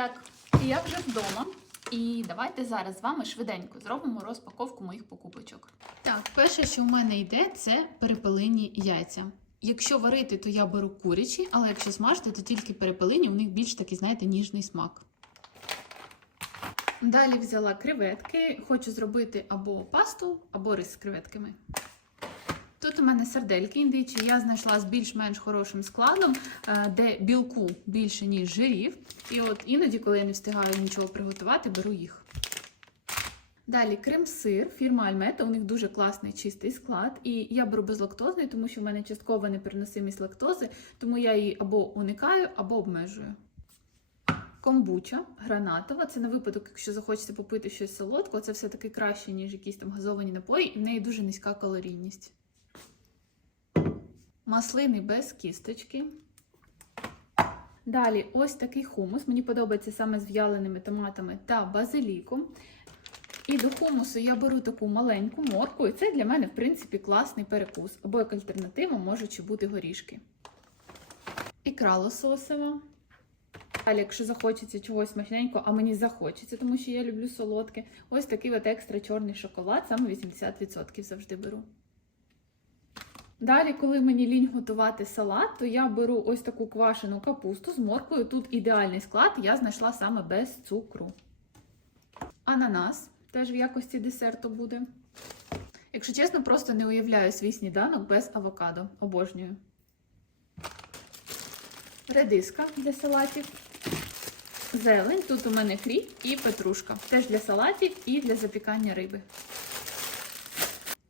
Так, я вже вдома. І давайте зараз з вами швиденько зробимо розпаковку моїх покупочок. Так, перше, що в мене йде, це перепелині яйця. Якщо варити, то я беру курячі, але якщо смажити, то тільки перепелині, у них більш такий, знаєте, ніжний смак. Далі взяла креветки. Хочу зробити або пасту, або рис з креветками. Тут у мене сардельки індичі. Я знайшла з більш-менш хорошим складом, е, де білку більше, ніж жирів. І от іноді, коли я не встигаю нічого приготувати, беру їх. Далі крем-сир, фірма Альмета, у них дуже класний чистий склад. І я беру безлактозний, тому що в мене часткова непереносимість лактози, тому я її або уникаю, або обмежую. Комбуча гранатова. Це на випадок, якщо захочете попити щось солодкого, це все-таки краще, ніж якісь там газовані напої, і в неї дуже низька калорійність. Маслини без кісточки. Далі ось такий хумус. Мені подобається саме з в'яленими томатами та базиліком. І до хумусу я беру таку маленьку морку, і це для мене, в принципі, класний перекус. Або як альтернатива можуть бути горішки. Ікра лососева. Далі, якщо захочеться чогось смачненького, а мені захочеться, тому що я люблю солодке, ось такий от екстра чорний шоколад, саме 80% завжди беру. Далі, коли мені лінь готувати салат, то я беру ось таку квашену капусту з морквою. Тут ідеальний склад, я знайшла саме без цукру. Ананас теж в якості десерту буде. Якщо чесно, просто не уявляю свій сніданок без авокадо. Обожнюю. Редиска для салатів. Зелень. Тут у мене кріп і петрушка. Теж для салатів і для запікання риби.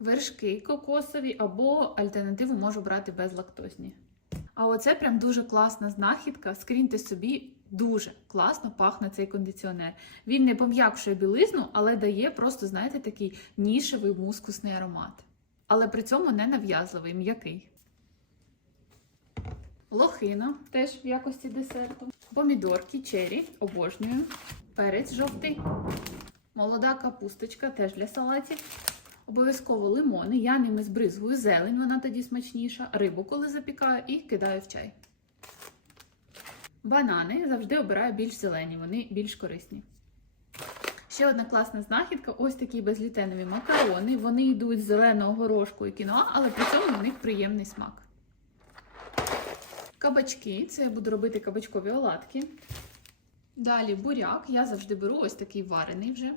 Вершки кокосові або альтернативу можу брати безлактозні. А оце прям дуже класна знахідка. Скріньте собі, дуже класно пахне цей кондиціонер. Він не пом'якшує білизну, але дає просто, знаєте, такий нішевий мускусний аромат. Але при цьому не нав'язливий, м'який. Лохина теж в якості десерту. Помідорки, чері, обожнюю. Перець жовтий. Молода капусточка теж для салатів. Обов'язково лимони. Я ними збризгую зелень, вона тоді смачніша. Рибу, коли запікаю, і кидаю в чай. Банани завжди обираю більш зелені, вони більш корисні. Ще одна класна знахідка ось такі безглютенові макарони. Вони йдуть з зеленого горошку і кіноа, але при цьому у них приємний смак. Кабачки, це я буду робити кабачкові оладки. Далі буряк. Я завжди беру ось такий варений вже.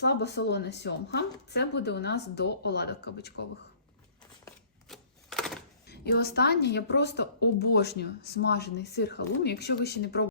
Слабосолона сьомга. Це буде у нас до оладок кабачкових. І останнє я просто обожнюю смажений сир халумі. Якщо ви ще не пробували,